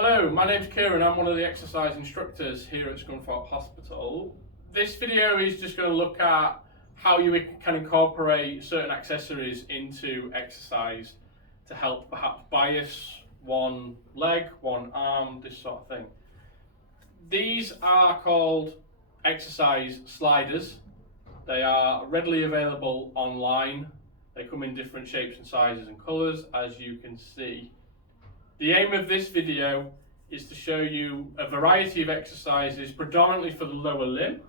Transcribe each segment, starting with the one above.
Hello, my name's Kieran. I'm one of the exercise instructors here at Scunthorpe Hospital. This video is just going to look at how you can incorporate certain accessories into exercise to help perhaps bias one leg, one arm, this sort of thing. These are called exercise sliders. They are readily available online. They come in different shapes and sizes and colours, as you can see. The aim of this video is to show you a variety of exercises predominantly for the lower limb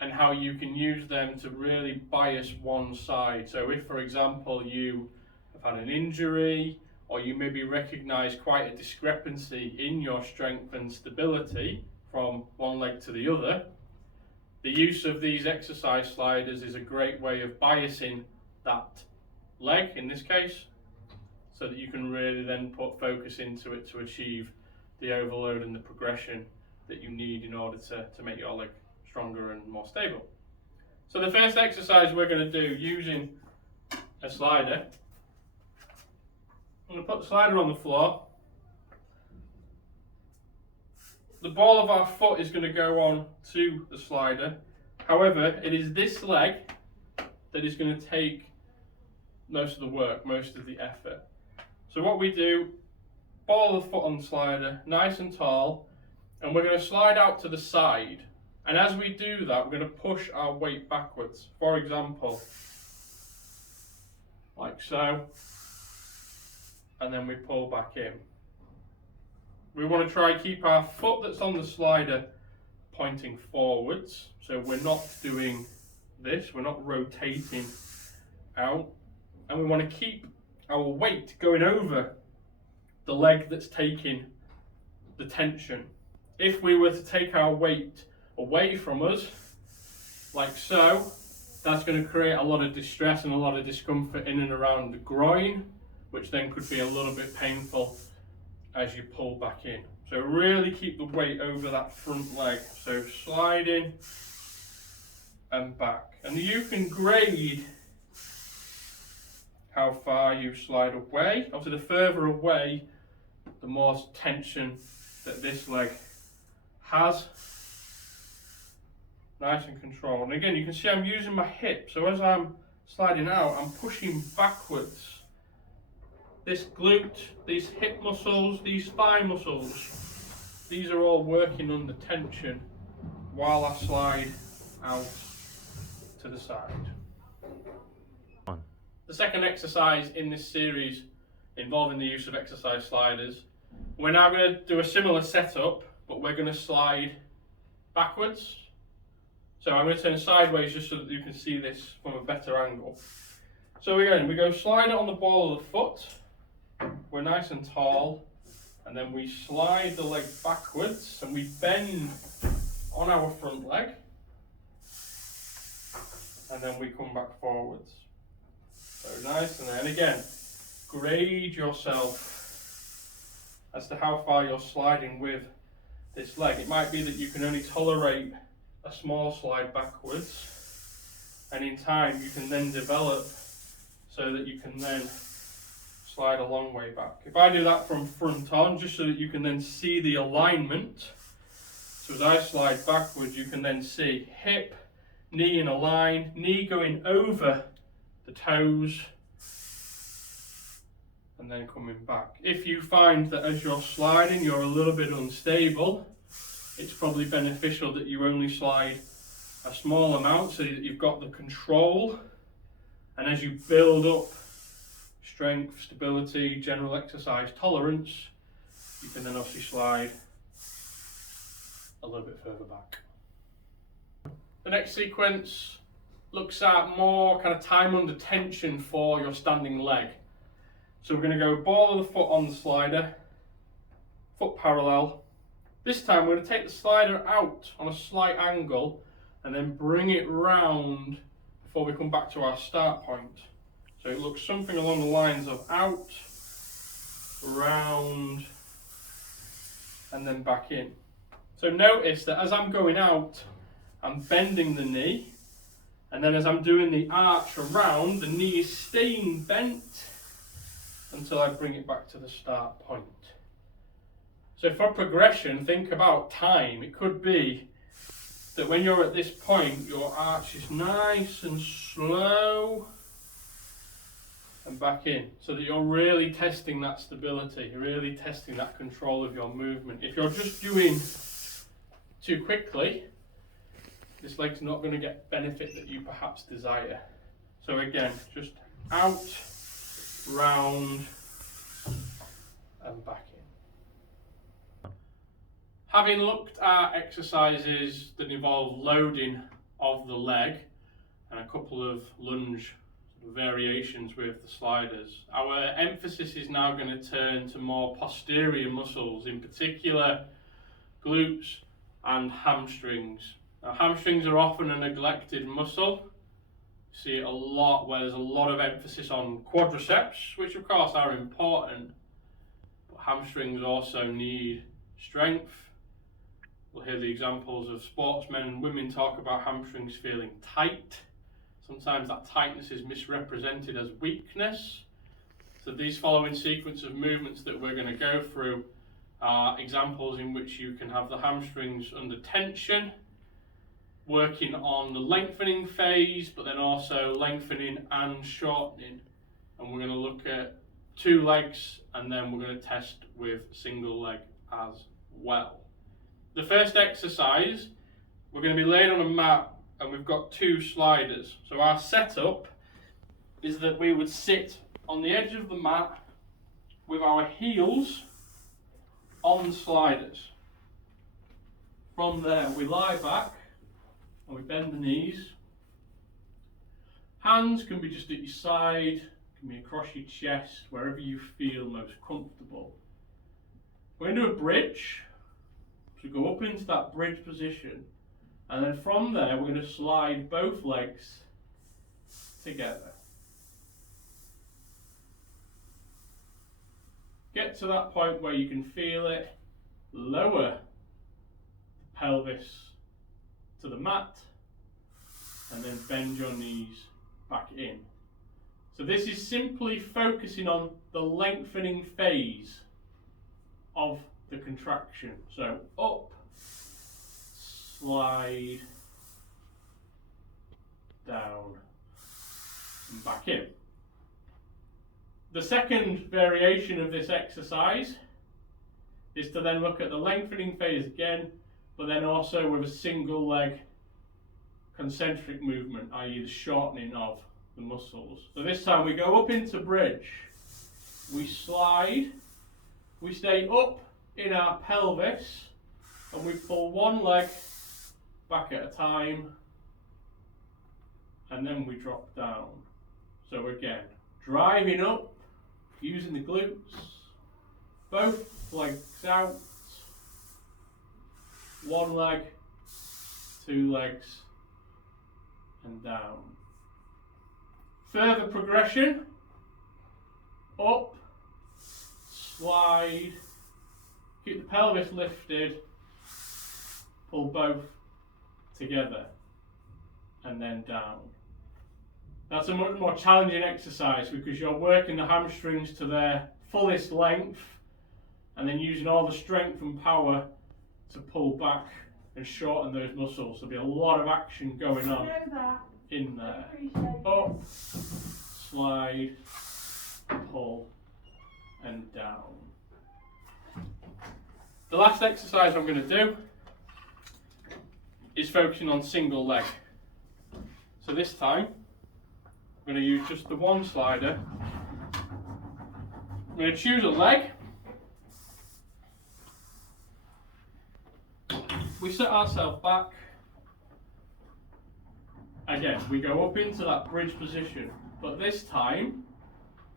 and how you can use them to really bias one side. So if, for example, you have had an injury or you maybe recognise quite a discrepancy in your strength and stability from one leg to the other, the use of these exercise sliders is a great way of biasing that leg in this case, so that you can really then put focus into it to achieve the overload and the progression that you need in order to make your leg stronger and more stable. So the first exercise we're going to do using a slider, I'm going to put the slider on the floor. The ball of our foot is going to go on to the slider. However, it is this leg that is going to take most of the work, most of the effort. So what we do, ball of the foot on the slider, nice and tall, and we're going to slide out to the side. And as we do that, we're going to push our weight backwards. For example, like so, and then we pull back in. We want to try and keep our foot that's on the slider pointing forwards. So we're not doing this, we're not rotating out. And we want to keep our weight going over the leg that's taking the tension. If we were to take our weight away from us, like so, that's going to create a lot of distress and a lot of discomfort in and around the groin, which then could be a little bit painful as you pull back in. So really keep the weight over that front leg. So sliding and back. And you can grade how far you slide away. Obviously, the further away, the more tension that this leg has. Nice and controlled. And again, you can see I'm using my hip, so as I'm sliding out, I'm pushing backwards. This glute, these hip muscles, these thigh muscles, these are all working under tension while I slide out to the side. The second exercise in this series involving the use of exercise sliders, we're now going to do a similar setup, but we're going to slide backwards. So I'm going to turn sideways just so that you can see this from a better angle. So again, we go slide it on the ball of the foot, we're nice and tall, and then we slide the leg backwards and we bend on our front leg, and then we come back forwards. So nice, and then again, grade yourself as to how far you're sliding with this leg. It might be that you can only tolerate a small slide backwards, and in time you can then develop so that you can then slide a long way back. If I do that from front on, just so that you can then see the alignment, so as I slide backwards, you can then see hip, knee in a line, knee going over the toes, and then coming back. If you find that as you're sliding you're a little bit unstable, it's probably beneficial that you only slide a small amount so that you've got the control, and as you build up strength, stability, general exercise tolerance, you can then obviously slide a little bit further back. The next sequence looks at more kind of time under tension for your standing leg. So we're going to go ball of the foot on the slider, foot parallel. This time we're going to take the slider out on a slight angle and then bring it round before we come back to our start point. So it looks something along the lines of out, round, and then back in. So notice that as I'm going out, I'm bending the knee, and then as I'm doing the arch around, the knee is staying bent until I bring it back to the start point. So for progression, think about time. It could be that when you're at this point, your arch is nice and slow and back in, so that you're really testing that stability, really testing that control of your movement. If you're just doing too quickly, this leg's not going to get benefit that you perhaps desire. So again, just out, round, and back in. Having looked at exercises that involve loading of the leg and a couple of lunge variations with the sliders, our emphasis is now going to turn to more posterior muscles, in particular glutes and hamstrings. Now, hamstrings are often a neglected muscle. You see it a lot where there's a lot of emphasis on quadriceps, which of course are important, but hamstrings also need strength. We'll hear the examples of sportsmen and women talk about hamstrings feeling tight. Sometimes that tightness is misrepresented as weakness. So these following sequence of movements that we're going to go through are examples in which you can have the hamstrings under tension, working on the lengthening phase, but then also lengthening and shortening. And we're going to look at 2 legs, and then we're going to test with single leg as well. The first exercise, we're going to be laid on a mat, and we've got 2 sliders. So our setup is that we would sit on the edge of the mat with our heels on the sliders. From there we lie back and we bend the knees. Hands can be just at your side, can be across your chest, wherever you feel most comfortable. We're going to do a bridge. So go up into that bridge position, and then from there we're going to slide both legs together. Get to that point where you can feel it. Lower the pelvis to the mat, and then bend your knees back in. So this is simply focusing on the lengthening phase of the contraction. So up, slide, down, and back in. The second variation of this exercise is to then look at the lengthening phase again, but then also with a single leg concentric movement, i.e. the shortening of the muscles. So this time we go up into bridge, we slide, we stay up in our pelvis, and we pull one leg back at a time, and then we drop down. So again, driving up, using the glutes, both legs out, one leg, 2 legs, and down. Further progression, up, slide, keep the pelvis lifted, pull both together, and then down. That's a much more challenging exercise because you're working the hamstrings to their fullest length and then using all the strength and power to pull back and shorten those muscles. There'll be a lot of action going on in there. Up, slide, pull, and down. The last exercise I'm going to do is focusing on single leg. So this time, I'm going to use just the one slider. I'm going to choose a leg. We set ourselves back. Again, we go up into that bridge position, but this time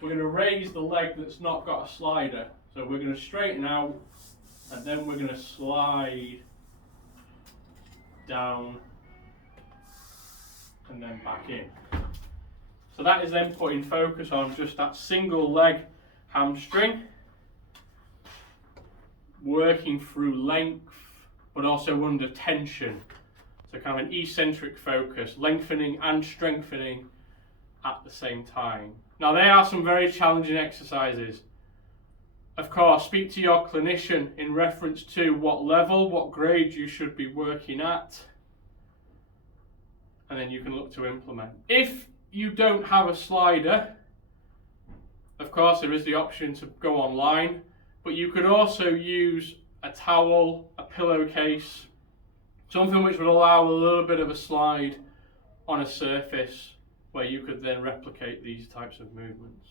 we're going to raise the leg that's not got a slider. So we're going to straighten out, and then we're going to slide down and then back in. So that is then putting focus on just that single leg hamstring, working through length but also under tension. So kind of an eccentric focus, lengthening and strengthening at the same time. Now they are some very challenging exercises. Of course, speak to your clinician in reference to what level, what grade you should be working at, and then you can look to implement. If you don't have a slider, of course there is the option to go online, but you could also use a towel, a pillowcase, something which would allow a little bit of a slide on a surface where you could then replicate these types of movements.